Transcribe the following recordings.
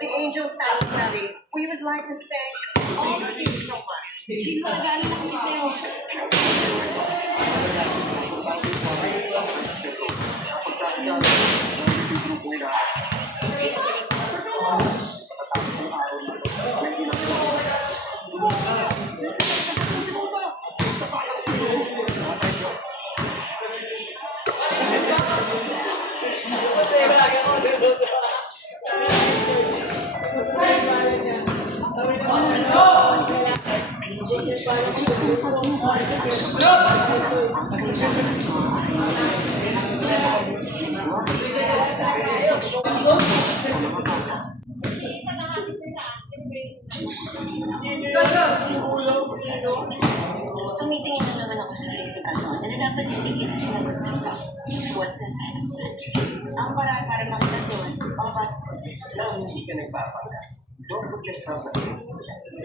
The Angels Sanitary. We would like to thank all of you so much. Gino, nag-aaral ako sa'yo. Tumitingin na naman ako sa physical noon na dapat hindi kita sinagot sa ito. What's inside of that? Ang paraan para makita doon, ang passport. Hindi ka nagpapagal. Don't put yourself at risk, Jessica.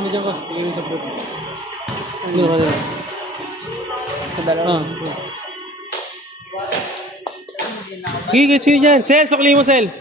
ka na dyan ka. Tingnan mo sa fruit. Ano ka na? Sa dalawa. Ah. Sige, kahit sino dyan. Sel, sukli mo, Sel.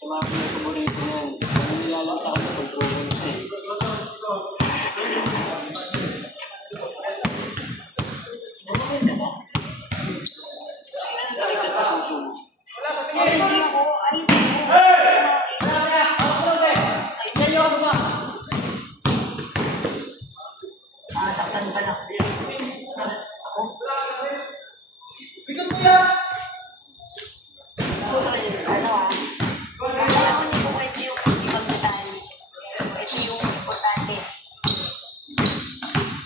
Sa mga pinag-paborito niyan, ano nilalanta ka sa pag-program siya. Nakita sa puso mo. Saktan pa lang. Ano ah? Kaya ko hindi ko kwento yung pagkataan. Ito yung importante.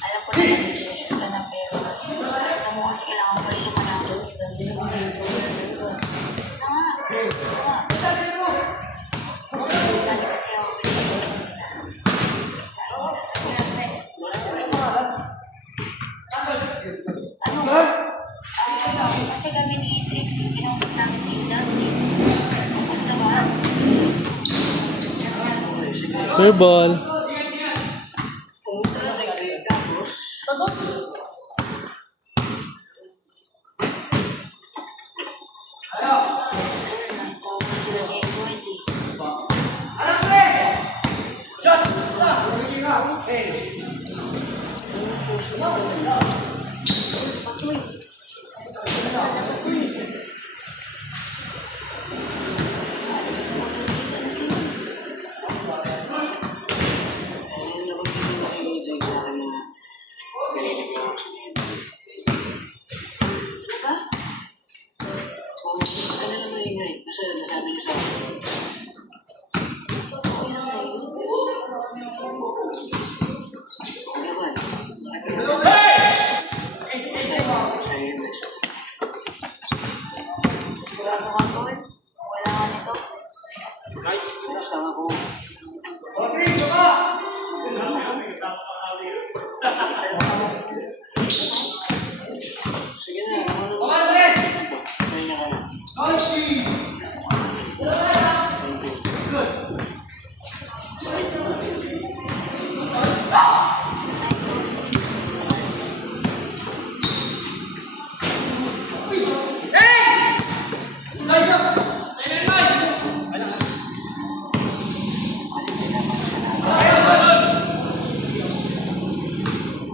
Alam ko na nag-depression ka na pero alam mo kasi kailangan pa rin sumanapin. Kasi ako kasi kami ni Trix, yung kinausap namin si Justin. Tungkol sa bahay. Fair ball. Ayun na kung sino nakikinig sa akin na narinig lang ako sa inyo. Diba? Ano naman ingay? Kasi nasabi niyo sa akin. Okay lang sa'yo. Ano naman? Sa'yo yun, Beso. Sigurado ka, Tol? Wala ka nito. Basta ako. Sige na, ano naman? Kaya na ka na.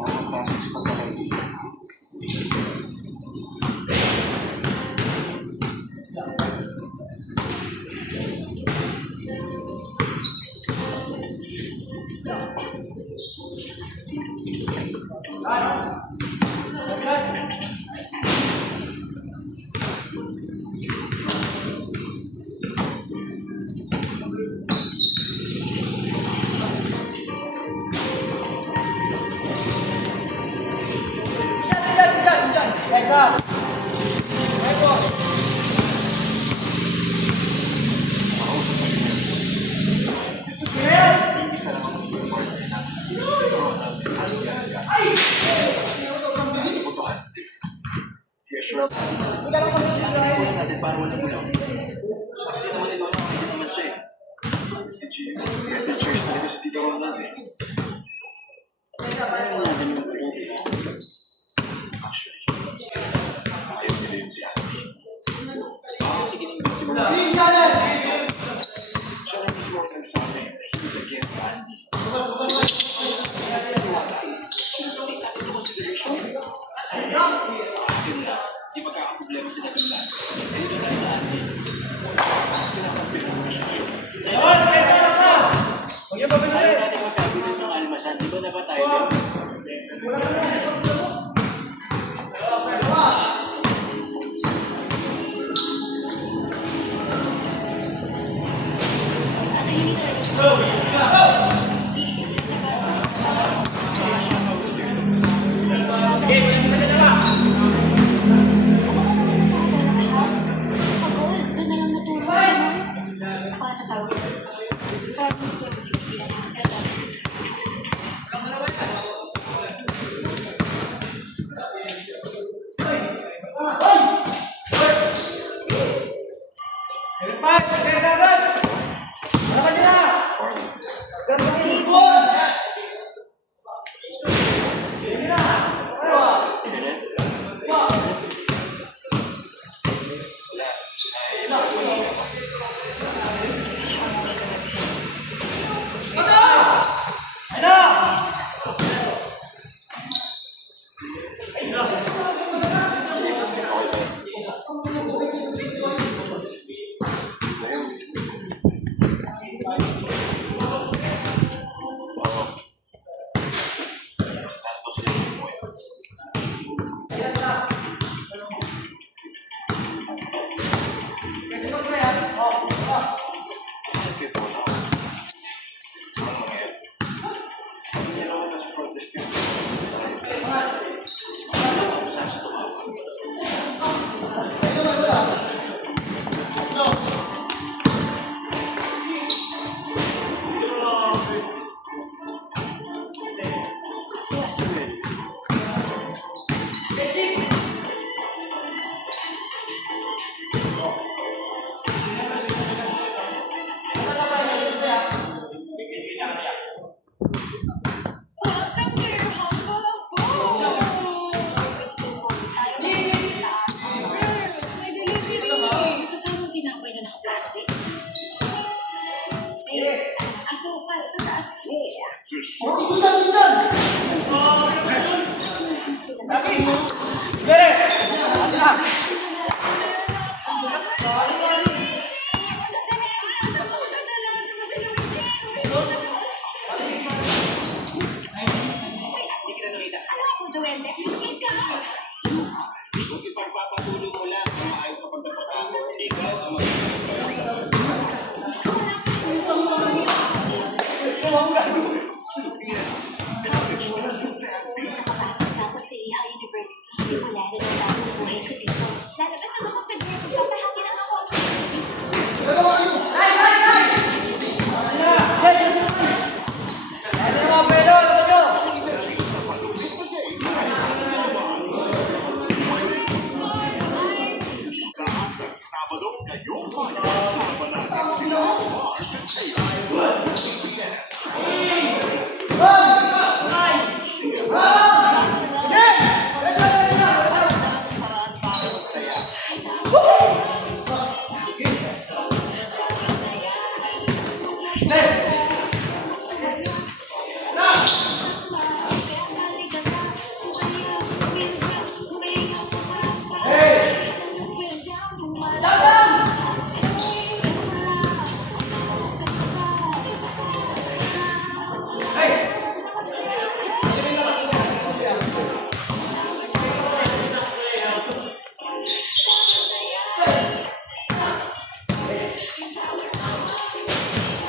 Ang process pagkakaibigan. Kunin natin para wala gulaw. Hindi naman ito alam, hindi naman siya eh. Si Gio, head and chairs talaga si Tito Ronald eh. Ano natin yung gulaw? Actually, ayaw nila yun si Andy. Sige nang si Mula. Siya lang mismo ang nagsabi na he was against Andy. Take that into consideration. Akin na, di magkakaproblema sila bigla. Ayun na lang sa atin. Kinakampi naman siya. Ayaw natin magkabitin ng almasan. Di ba dapat tayo din? Asukal, ito taas. Ano ako, Duwende? Kung ipagpapatuloy mo lang ang maayos na pagkakataon, ikaw ang magiging Tapos sa Iha University, wala rin ang dami ng buhay ko dito. Lalabas na ako sa dito, papahagi ng ako.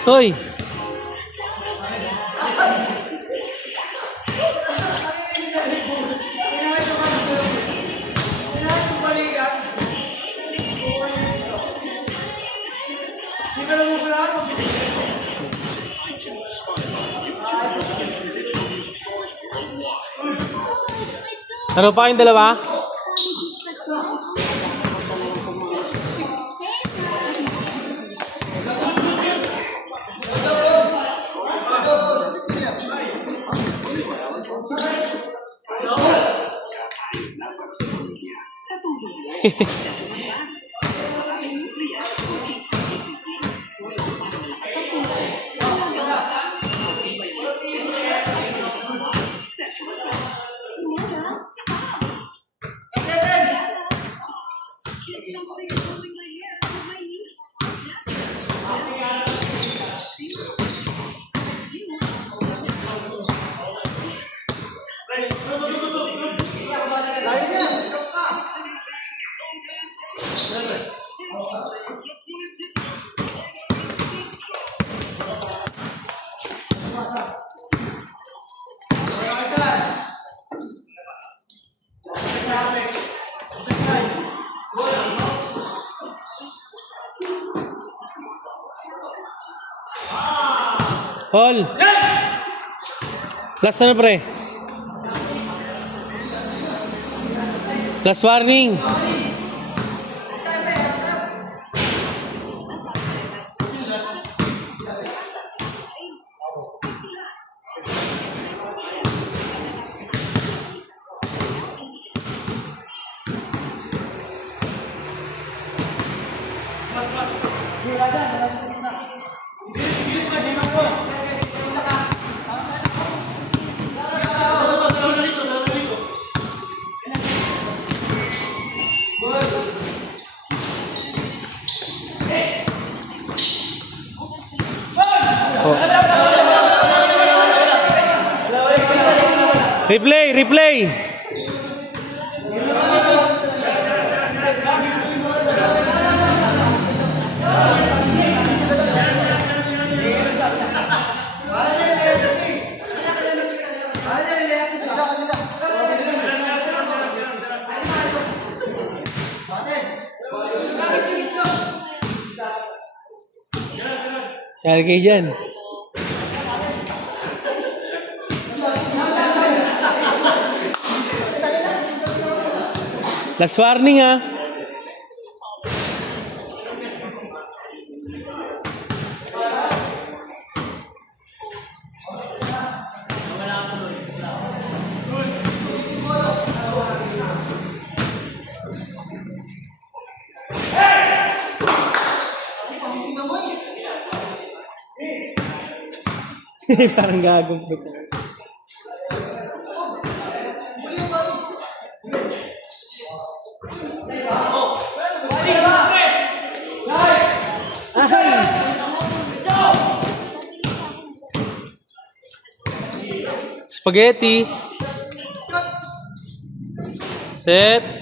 Hoy! Ano pa kayong dalawa? Paul! Last na pre. Last warning. Replay, replay. Kaya kayo dyan. Last warning ah. Parang gagumpit. Spaghetti. Set.